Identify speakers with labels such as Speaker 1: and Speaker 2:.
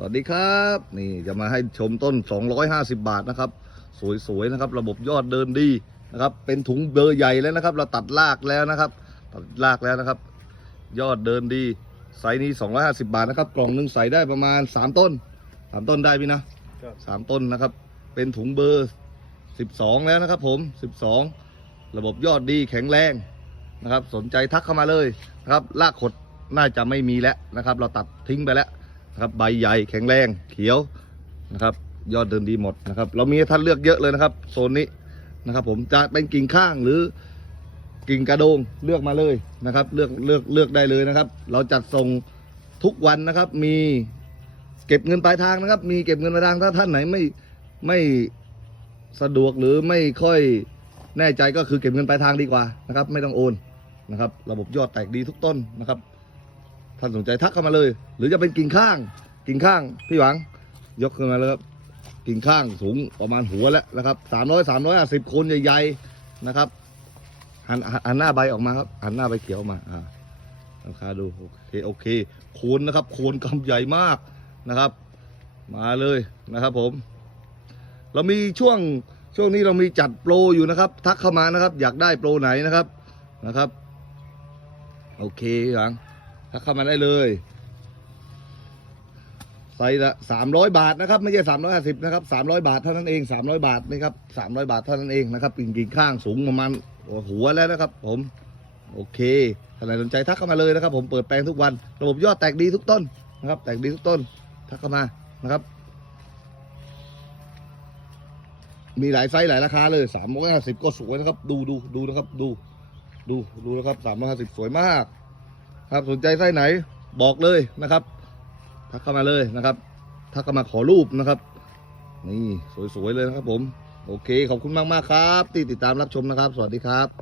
Speaker 1: สวัสดีครับ นี่จะมาให้ชมต้น 250 บาทนะครับ สวยๆนะครับ ระบบยอดเดินดีนะครับ เป็นถุงเบอร์ใหญ่แล้วนะครับ เราตัดรากแล้วนะครับ ตัดรากแล้วนะครับ ยอดเดินดีไซส์นี้ 250 บาทนะครับ กล่องหนึงใส่ได้ประมาณ 3 ต้น 3 ต้นได้พี่นะครับสามต้นนะครับ เป็นถุงเบอร์ 12 แล้วนะครับ ผม 12 ระบบยอดดีแข็งแรงนะครับ สนใจทักเข้ามาเลยนะครับรากขดน่าจะไม่มีแล้วนะครับ เราตัดทิ้งไปแล้ว นะครับใบใหญ่แข็งแรงเขียวนะครับ ยอดเดินดีหมดนะครับ เรามีให้ท่านเลือกเยอะเลยนะครับโซนนี้นะครับ ผมจะเป็นกิ่งข้างหรือกิ่งกระโดงเลือกมาเลยนะครับ เลือกเลือกเลือกได้เลยนะครับ เราจัดส่งทุกวันนะครับ มีเก็บเงินปลายทางนะครับ มีเก็บเงินปลายทางถ้าท่านไหนไม่ไม่สะดวกหรือไม่ค่อยแน่ใจก็คือเก็บเงินปลายทางดีกว่านะครับ ไม่ต้องโอนนะครับ ระบบยอดแตกดีทุกต้นนะครับ ท่านสนใจทักเข้ามาเลย หรือจะเป็นกิ่งข้าง กิ่งข้างพี่หวัง ยกขึ้นมาแล้วครับกิ่งข้างสูงประมาณหัวแล้วนะครับสามร้อยสามร้อยห้าสิบคนใหญ่ๆนะครับหันหันหน้าใบออกมาครับหันหน้าใบเขียวมาอ่าราคาดูโอเคโอเคโคนนะครับโคนกำใหญ่มากนะครับ มาเลยนะครับผม เรามีช่วงช่วงนี้เรามีจัดโปรอยู่นะครับ ทักเข้ามานะครับ อยากได้โปรไหนนะครับนะครับ โอเคหวัง ถ้าเข้ามาได้เลยไซส์ละสามร้อยบาทนะครับ ไม่ใช่สามร้อยห้าสิบนะครับสามร้อยบาทเท่านั้นเองสามร้อยบาทนะครับสามร้อยบาทเท่านั้นเองนะครับกิ่งกิ่งข้างสูงประมาณหัวแล้วนะครับ ผม โอเคถ้าใครสนใจทักเข้ามาเลยนะครับ ผมเปิดแปลงทุกวัน ระบบยอดแตกดีทุกต้นนะครับ แตกดีทุกต้น ทักเข้ามานะครับ มีหลายไซส์หลายราคาเลยสามร้อยห้าสิบก็สวยนะครับ ดูดูดูนะครับ ดู ดูดูนะครับสามร้อยห้าสิบสวยมาก ครับสนใจไส้ไหนบอกเลยนะครับ ทักเข้ามาเลยนะครับ ทักเข้ามาขอรูปนะครับ นี่สวยๆเลยนะครับผม โอเค ขอบคุณมากๆครับ ที่ติดตามรับชมนะครับ สวัสดีครับ